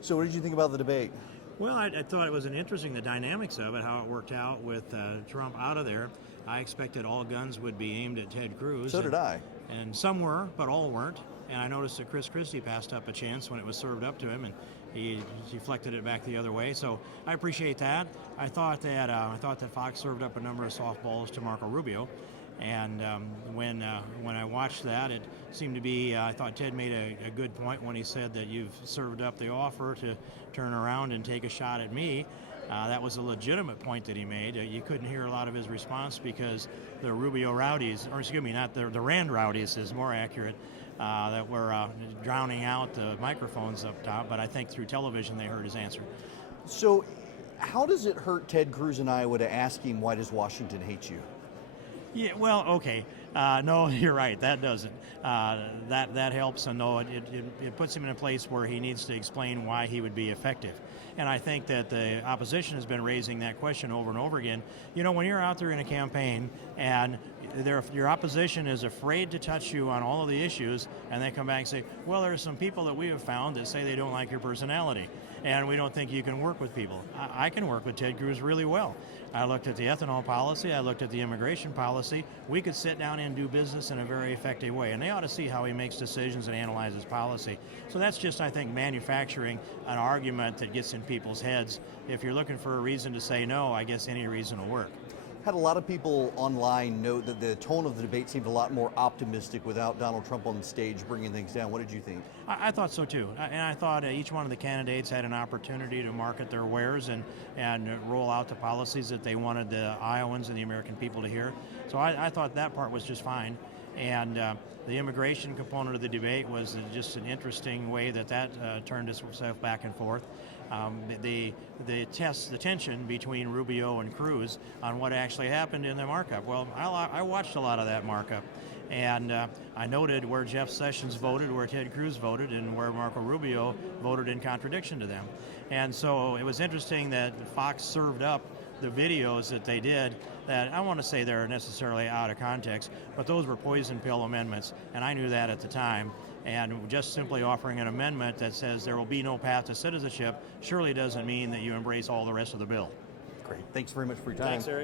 So what did you think about the debate? Well, I thought it was interesting, the dynamics of it, how it worked out with Trump out of there. I expected all guns would be aimed at Ted Cruz. So did I. And some were, but all weren't. And I noticed that Chris Christie passed up a chance when it was served up to him, and he deflected it back the other way. So I appreciate that. I thought that Fox served up a number of softballs to Marco Rubio. And when I watched that, it seemed to be, I thought Ted made a good point when he said that you've served up the offer to turn around and take a shot at me. That was a legitimate point that he made. You couldn't hear a lot of his response because the Rubio rowdies, or excuse me, not the Rand rowdies is more accurate, that were drowning out the microphones up top. But I think through television they heard his answer. So how does it hurt Ted Cruz in Iowa to ask him, why does Washington hate you? Yeah, well, okay. No, you're right. That doesn't. That helps, and no, it puts him in a place where he needs to explain why he would be effective. And I think that the opposition has been raising that question over and over again. You know, when you're out there in a campaign and your opposition is afraid to touch you on all of the issues, and they come back and say, well, there are some people that we have found that say they don't like your personality, and we don't think you can work with people. I can work with Ted Cruz really well. I looked at the ethanol policy. I looked at the immigration policy. We could sit down and do business in a very effective way, and they ought to see how he makes decisions and analyzes policy. So that's just, I think, manufacturing an argument that gets in people's heads. If you're looking for a reason to say no, I guess any reason will work. Had a lot of people online note that the tone of the debate seemed a lot more optimistic without Donald Trump on the stage bringing things down. What did you think? I thought so too, and I thought each one of the candidates had an opportunity to market their wares and roll out the policies that they wanted the Iowans and the American people to hear. So I thought that part was just fine. And the immigration component of the debate was just an interesting way that turned itself back and forth. The tension between Rubio and Cruz on what actually happened in the markup. Well, I watched a lot of that markup, and I noted where Jeff Sessions voted, where Ted Cruz voted, and where Marco Rubio voted in contradiction to them. And so it was interesting that Fox served up the videos that they did that I want to say they're necessarily out of context, but those were poison pill amendments, and I knew that at the time. And just simply offering an amendment that says there will be no path to citizenship surely doesn't mean that you embrace all the rest of the bill. Great. Thanks very much for your time. Thanks, Erick.